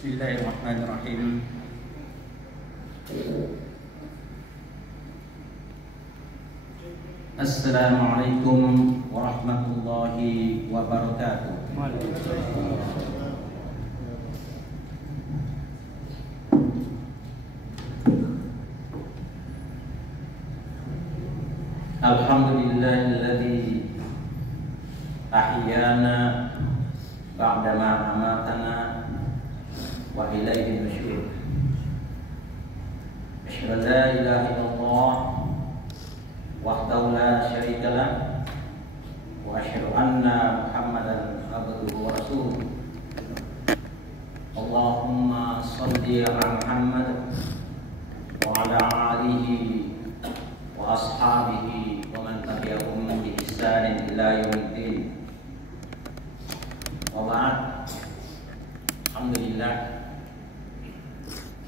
Bismillahirrahmanirrahim. Assalamualaikum warahmatullahi wabarakatuh. Alhamdulillahilladzi ahyana ba'dama amatana wa ilaihi nusyur. Asyhadu an la ilaha illallah wahdahu la syarika lah wa asyhadu anna Muhammadan abduhu wa rasuluh. Allahumma shalli ala Muhammad wa ala alihi wa ashabihi wa man tabi'ahum bi ihsanin ila yaumiddin. Wa ba'd. Alhamdulillah,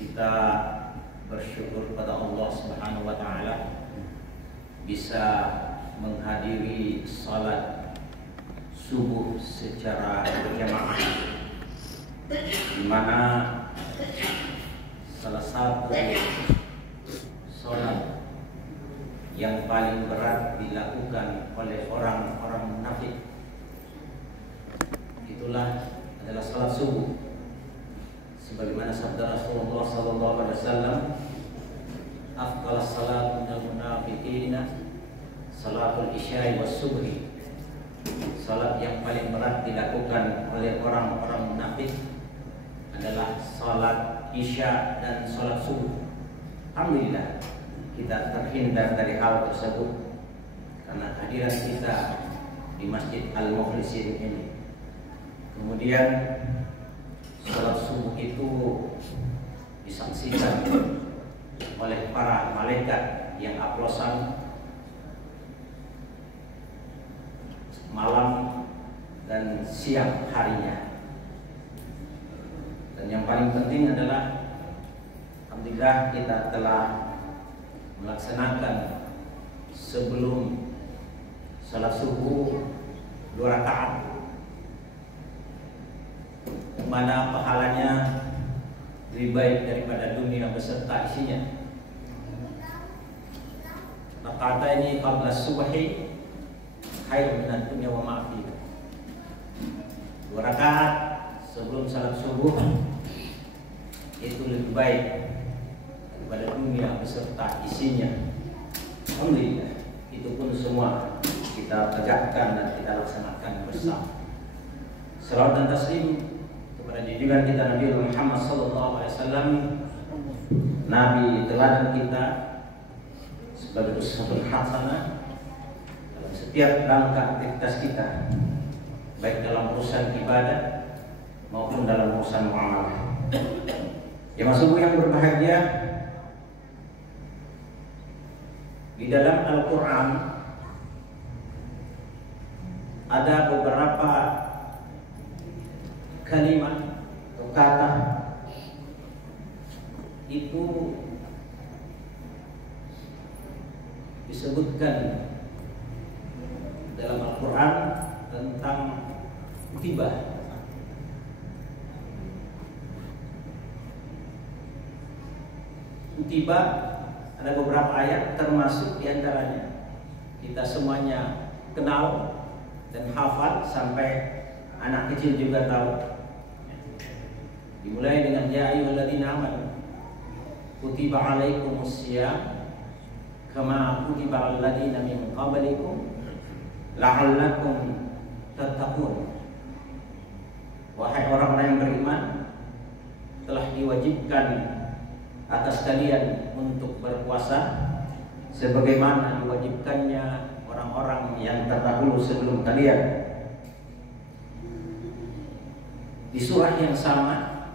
kita bersyukur pada Allah Subhanahu wa taala bisa menghadiri salat subuh secara berjamaah, di mana salah satu salat yang paling berat dilakukan oleh orang-orang munafik itulah adalah salat subuh. Sebagaimana sabda Rasulullah SAW, afdalas salat minal munafiqina salatul isya'i was subhi. Salat yang paling berat dilakukan oleh orang-orang munafik adalah salat isya dan salat subuh. Alhamdulillah, kita terhindar dari hal tersebut karena kehadiran kita di Masjid Al-Mukhlisin ini. Kemudian salat subuh itu disaksikan oleh para malaikat yang aplosan malam dan siang harinya. Dan yang paling penting adalah alhamdulillah kita telah melaksanakan sebelum salat subuh 2 rakaat, mana pahalanya lebih baik daripada dunia beserta isinya. Rakaat ini qabla subhi khairun minad dunya wa ma fiha. 2 rakaat sebelum salat subuh itu lebih baik daripada dunia beserta isinya. Alhamdulillah, itu pun semua kita tegakkan dan kita laksanakan bersama. Salawat dan taslim kepada junjungan kita Nabi Muhammad SAW, Nabi teladan kita sebagai uswatun hasanah dalam setiap langkah aktivitas kita, baik dalam urusan ibadah maupun dalam urusan muamalah. Jemaah subuh yang berbahagia, di dalam Al-Quran ada beberapa kalimat atau kata itu disebutkan dalam Al-Quran tentang tiba. Tiba ada beberapa ayat, termasuk diantaranya kita semuanya kenal dan hafal, sampai anak kecil juga tahu. Dimulai dengan ya ayyuhalladzina amanu kutiba alaikumusiyam kama kutiba alal ladzina min qablikum la'allakum tattaqun. Wahai orang-orang yang beriman, telah diwajibkan atas kalian untuk berpuasa sebagaimana diwajibkannya orang-orang yang terdahulu sebelum kalian. Di surah yang sama,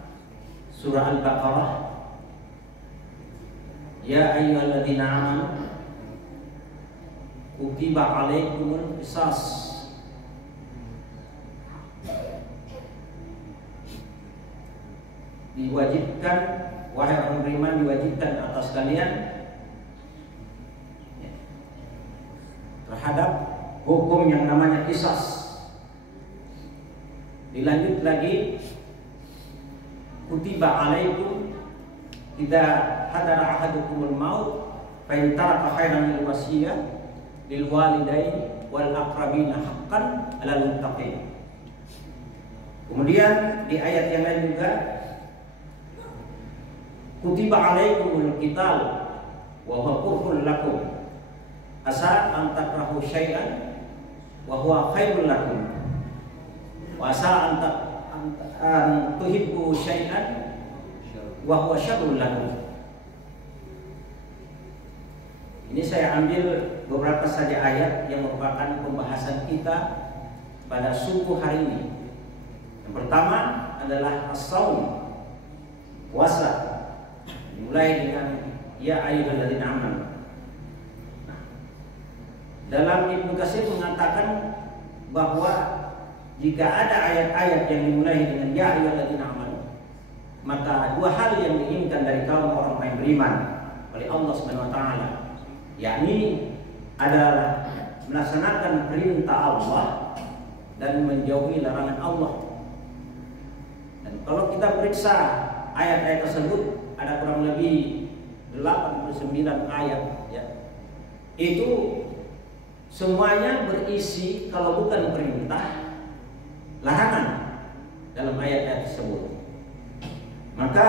surah Al-Baqarah, ya ayyuhalladzina amanu kutiba alaikumul qisas. Diwajibkan, wahai orang beriman, diwajibkan atas kalian terhadap hukum yang namanya qisas. Dilanjut lagi, kutiba alaikum idza hadara ahadukumul maut fa in taraka khairan lil wasiyah lil walidaini wal aqrabina haqqan 'alal muttaqin. Kemudian di ayat yang lain juga kutiba alaikumul qital wa huwa kurhun lakum asa an takrahu syai'an wa huwa khairul lakum wa asa an tuhibbu syai'an wa huwa syarrul lakum. Ini saya ambil beberapa saja ayat yang merupakan pembahasan kita pada subuh hari ini. Yang pertama adalah as-shaum, puasa, dimulai dengan ya ayyuhalladzina amanu. Dalam Ibnu Katsir mengatakan bahwa jika ada ayat-ayat yang dimulai dengan ya ayyuhalladzina amanu, maka dua hal yang diinginkan dari kaum orang yang beriman oleh Allah Subhanahu wa taala, yakni adalah melaksanakan perintah Allah dan menjauhi larangan Allah. Dan kalau kita periksa ayat-ayat tersebut, ada kurang lebih 89 ayat ya. Itu semuanya berisi kalau bukan perintah, larangan dalam ayat-ayat tersebut. Maka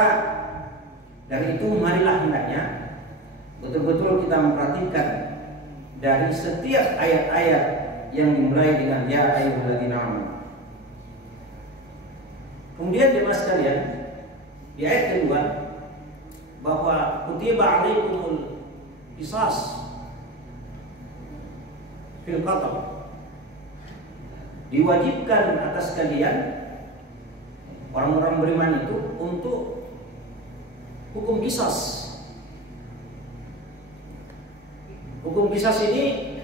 dari itu marilah hendaknya betul-betul kita memperhatikan dari setiap ayat-ayat yang dimulai dengan ya ayyuhalladzina amanu. Kemudian jemaah sekalian, di ayat kedua bahwa kutiba alaikumul qisas fil qatl, diwajibkan atas kalian orang-orang beriman itu untuk hukum qisas. Hukum qisas ini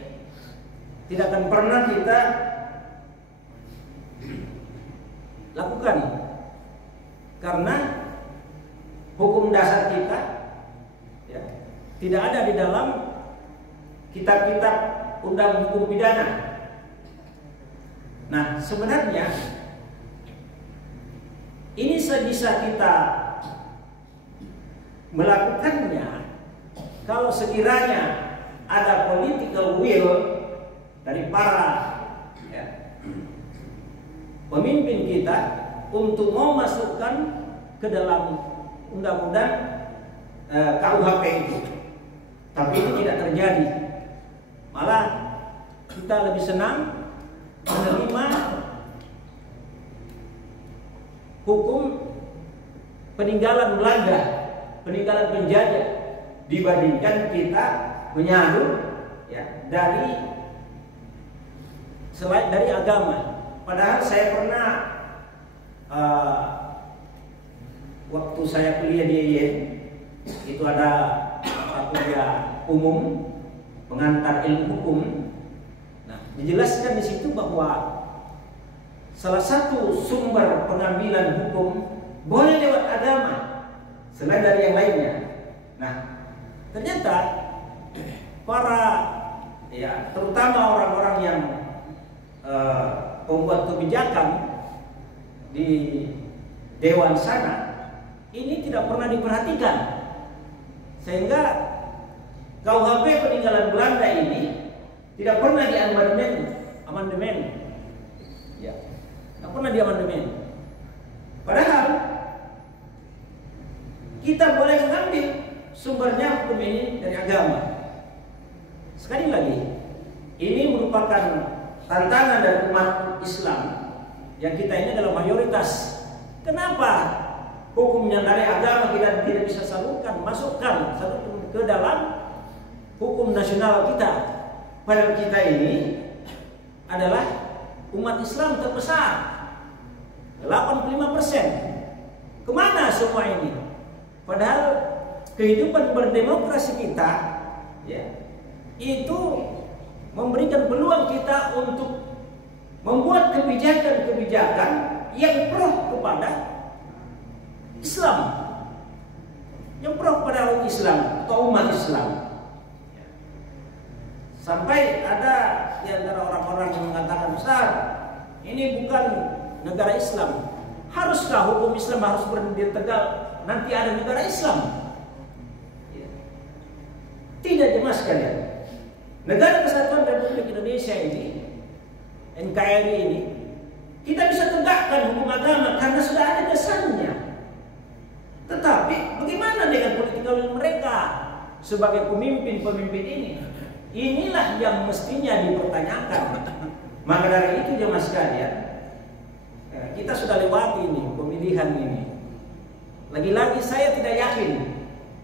tidak akan pernah kita lakukan karena hukum dasar kita ya, tidak ada di dalam kitab-kitab undang hukum pidana. Nah, sebenarnya ini sebisa kita melakukannya kalau sekiranya ada political will dari para ya, pemimpin kita untuk mau masukkan ke dalam undang-undang KUHP itu. Tapi itu tidak terjadi. Malah kita lebih senang menerima hukum peninggalan Belanda, peninggalan penjajah, dibandingkan kita menyalur ya selain dari agama. Padahal saya pernah waktu saya kuliah di IAIN itu ada kuliah umum pengantar ilmu hukum. Nah, dijelaskan di situ bahwa salah satu sumber pengambilan hukum boleh lewat agama selain dari yang lainnya. Nah, ternyata para ya terutama orang-orang yang pembuat kebijakan di dewan sana ini tidak pernah diperhatikan, sehingga KUHP peninggalan Belanda ini tidak pernah amandemen ya, tidak pernah diamandemen. Padahal kita boleh mengambil sumbernya hukum ini dari agama. Sekali lagi, ini merupakan tantangan dari umat Islam yang kita ini adalah mayoritas. Kenapa hukumnya dari agama kita tidak bisa masukkan ke dalam hukum nasional kita? Padahal kita ini adalah umat Islam terbesar, 85%. Kemana semua ini? Padahal kehidupan berdemokrasi kita ya, itu memberikan peluang kita untuk membuat kebijakan-kebijakan yang pro kepada Islam, yang pro kepada Islam atau umat Islam. Sampai ada di antara orang-orang yang mengatakan, "Ustaz, ini bukan negara Islam, Haruskah hukum Islam harus berdiri tegak nanti ada negara Islam? Tidak, jemaah sekalian. Negara Kesatuan Republik Indonesia ini, NKRI ini, kita bisa tegakkan hukum agama karena sudah ada dasarnya. Tetapi bagaimana dengan political mereka sebagai pemimpin-pemimpin ini? Inilah yang mestinya dipertanyakan. Maka dari itu jemaah sekalian, kita sudah lewati ini pemilihan ini. Lagi-lagi saya tidak yakin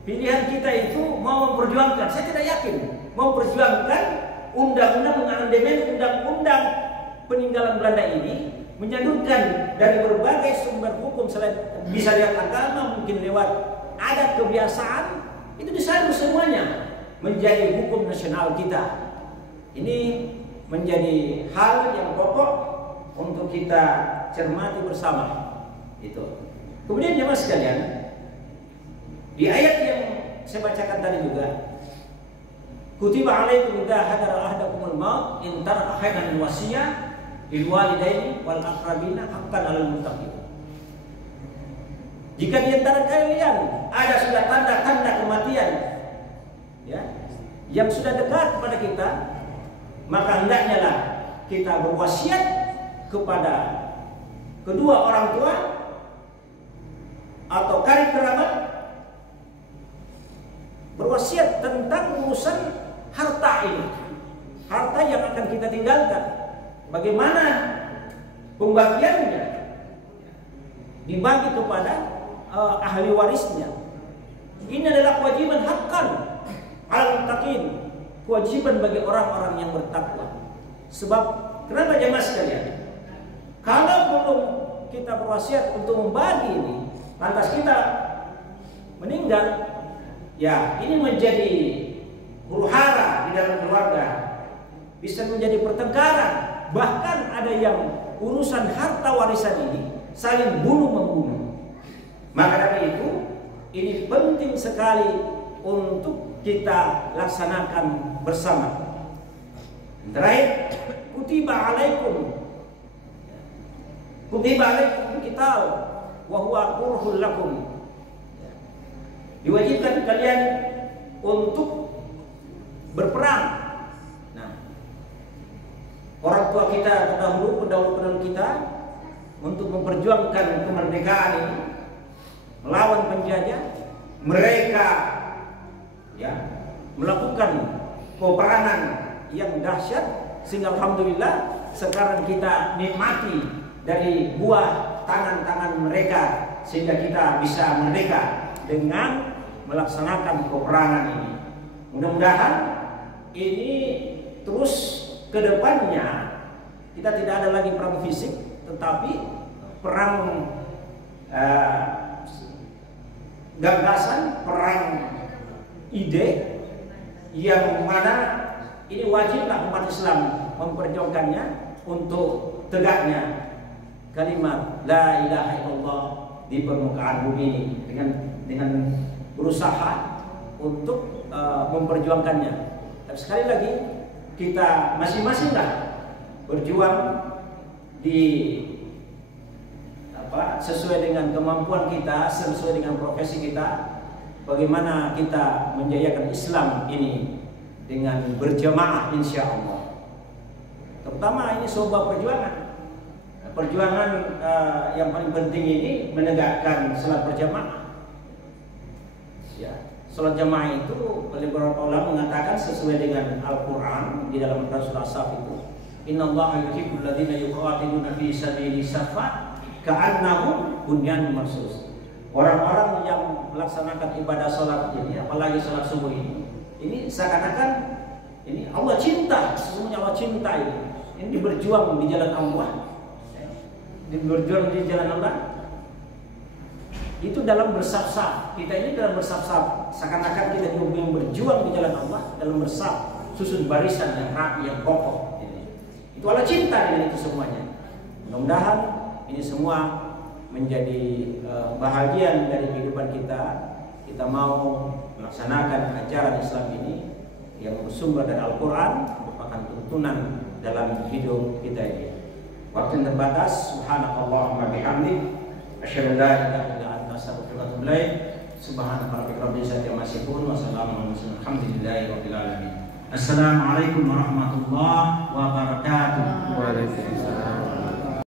pilihan kita itu mau memperjuangkan. Saya tidak yakin mau memperjuangkan undang-undang mengamandemen undang-undang peninggalan Belanda ini, menyandungkan dari berbagai sumber hukum selain bisa lihat agama, mungkin lewat adat kebiasaan, itu disandu semuanya menjadi hukum nasional kita. Ini menjadi hal yang pokok untuk kita cermati bersama. Itu. Kemudian jemaah sekalian, di ayat yang saya bacakan tadi juga, kutiba alaikum idza hadara ahadakumul maut in taraka khairan wasiyah lil walidaini wal aqrabina haqqan 'alal muttaqin. Jika di antara kalian ada sudah tanda-tanda kematian, ya, yang sudah dekat kepada kita, maka hendaknya lah kita berwasiat kepada kedua orang tua atau karib kerabat, berwasiat tentang urusan harta ini, harta yang akan kita tinggalkan, bagaimana pembagiannya, dibagi kepada ahli warisnya. Ini adalah kewajiban haqqan 'alal muttaqin, kewajiban bagi orang-orang yang bertakwa. Sebab kenapa jemaah sekalian? Kalau belum kita berwasiat untuk membagi ini, lantas kita meninggal, ya ini menjadi huru-hara di dalam keluarga, bisa menjadi pertengkaran, bahkan ada yang urusan harta warisan ini saling bunuh-membunuh. Maka dari itu ini penting sekali untuk kita laksanakan bersama. Terakhir, kutiba alaikum qital wa huwa kurhul lakum. Diwajibkan kalian untuk berperang. Nah, orang tua kita terdahulu, pendahulu kita, untuk memperjuangkan kemerdekaan ini, melawan penjajah, mereka ya melakukan peperangan yang dahsyat, sehingga alhamdulillah sekarang kita nikmati dari buah tangan-tangan mereka, sehingga kita bisa merdeka dengan melaksanakan peperangan ini. Mudah-mudahan ini terus ke depannya kita tidak ada lagi perang fisik, tetapi perang gagasan, perang ide, yang mana ini wajiblah umat Islam memperjuangkannya untuk tegaknya kalimat la ilaha illallah di permukaan bumi ini, dengan berusaha untuk memperjuangkannya. Tapi sekali lagi kita masing-masinglah berjuang di sesuai dengan kemampuan kita, sesuai dengan profesi kita, bagaimana kita menjayakan Islam ini dengan berjamaah insya Allah. Terutama ini sebuah perjuangan yang paling penting ini menegakkan salat berjamaah. Ya, salat jamaah itu oleh beberapa ulama mengatakan sesuai dengan Al-Quran di dalam surah As-Saff itu, innallaha yuhibbul ladzina yuqatiluna fi sabilihi saffan ka'annahum bunyanun marsus. Orang-orang yang melaksanakan ibadah salat ini, apalagi salat subuh ini seakan-akan ini Allah cinta, sesungguhnya Allah cinta ini. Ini berjuang di jalan Allah, berjuang di jalan Allah. Itu dalam bersaf-saf. Kita ini dalam bersaf-saf, seakan-akan kita juga berjuang di jalan Allah dalam bersaf, susun barisan yang rapi, yang kokoh. Itu Allah cinta dengan itu semuanya. Mudah-mudahan ini semua menjadi bahagian dari kehidupan kita. Kita mau melaksanakan ajaran Islam ini yang bersumber dari Al-Quran, merupakan tuntunan dalam hidup kita ini. Waktu yang terbatas, subhanakallahumma bihamdik, Asyhadu an la ilaha illa anta astaghfiruka wa atubu ilaik. Subhanaka rabbika rabbil izzati amma yasifun wa salamun alal mursalin. Alhamdulillahi rabbil alamin. Assalamualaikum warahmatullahi wabarakatuh.